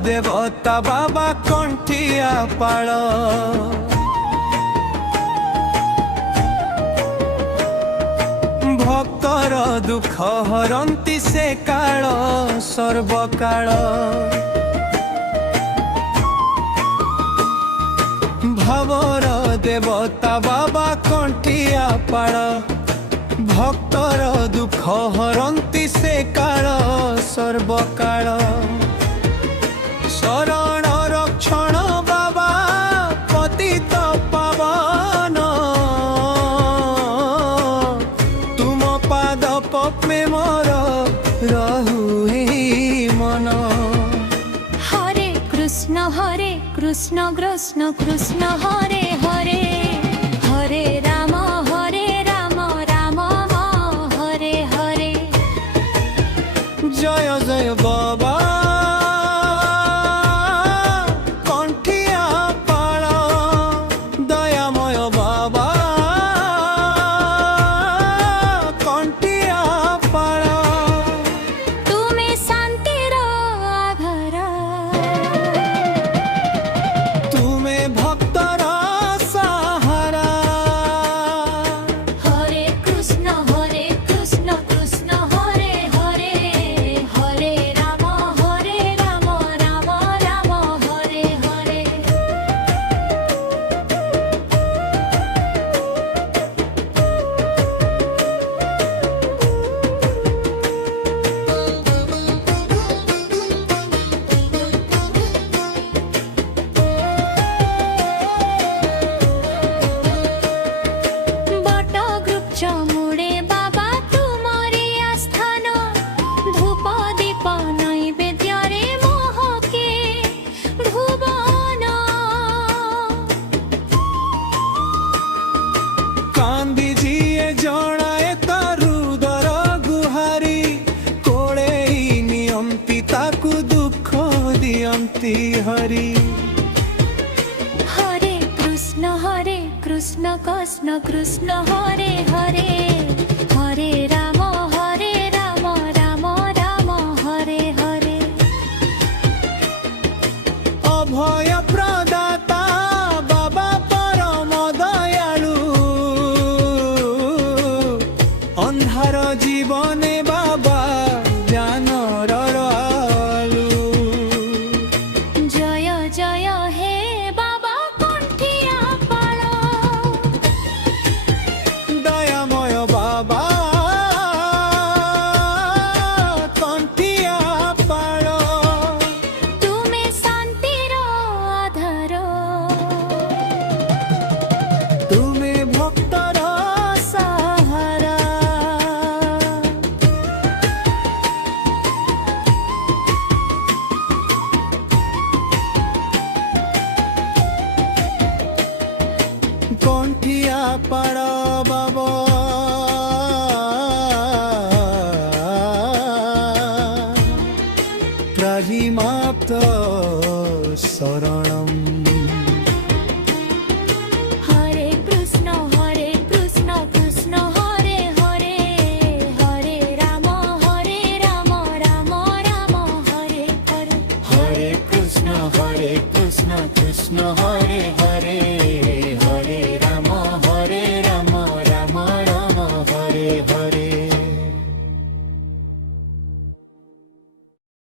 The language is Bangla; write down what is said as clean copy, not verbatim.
দেবতা বাবা কণ্ঠিয়া পাଳ ভক্তর দুঃখ হরন্তি সে কাଳ সর্বকাଳ ভবর দেবতা বাবা কণ্ঠিয়া পাଳ ভক্তর দুঃখ হরন্তি সে কাଳ সর্বকাଳ শরণ রক্ষণ বাবা পতিত পাবন তুম পাদ পদ্মে মোর রহু হি মন হরে কৃষ্ণ কৃষ্ণ কৃষ্ণ হরে হরে হরে রাম রাম রাম হরে হরে জয় জয় বাবা কণ্ঠিয়া পাଳ দয়াময় বাবা কণ্ঠিয়া পাଳ তুমি শান্তির আধার তুমে ভক্তর সাহারা হরে কৃষ্ণ কৃষ্ণ হরে হরে হরে রাম রাম রাম হরে হরে বট গ্রুপ চমুড়ে বাবা তুমরি আস্থান ধূপ দীপ নৈবেদ্যরে মোহকে ভুবন কান্দি জিয়ে জଣାଏ তারুদর গুহারি কোଳେଇ ନିଅନ୍ତି ତାକୁ ଦୁଃଖ ଦିଅନ୍ତି ହରି হরে কৃষ্ণ কৃষ্ণ কৃষ্ণ হরে হরে হরে রাম রাম রাম হরে হরে অভয় প্রদাতা বাবা পরম দয়ালু অন্ধার জীবনে বাবা জ্ঞানর আলু জয় জয় হে বাবা কণ্ঠিয়া পাଳ দয়াময় বাবা কণ্ঠিয়া পাଳ তুমি শান্তির আধার তুমে ভক্তর সাহারা কণ্ঠিয়া পাଳ বাবা প্রাহিমাপ্ত শরণম হরে কৃষ্ণ কৃষ্ণ হরে হরে হরে রাম রাম রাম হরে হরে হরে কৃষ্ণ কৃষ্ণ